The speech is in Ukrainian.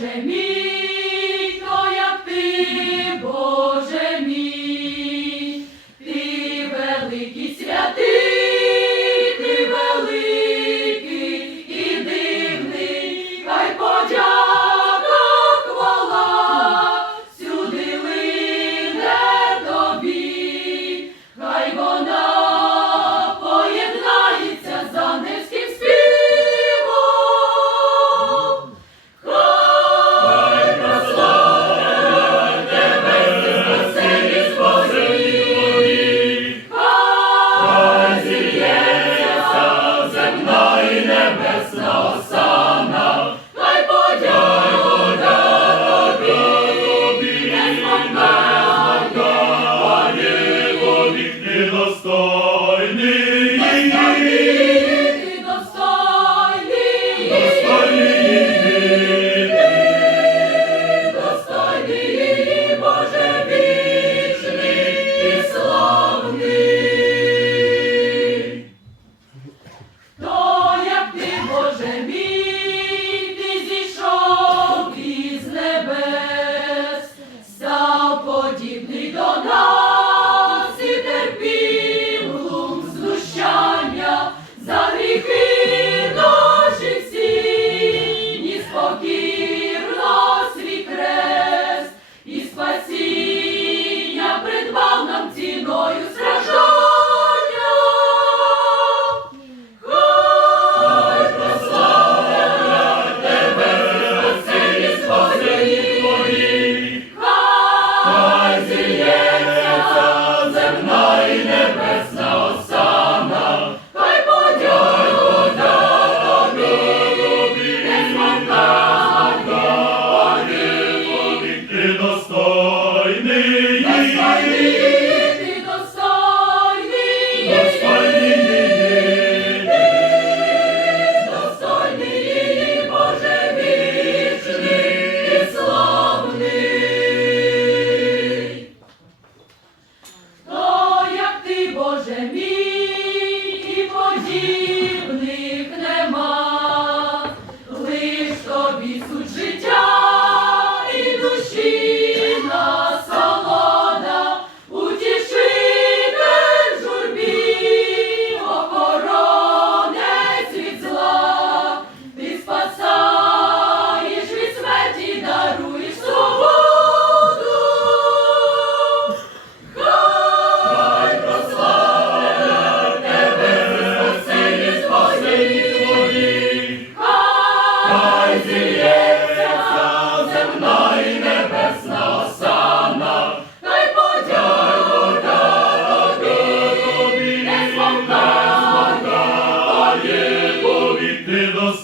gemi. Велик, e dos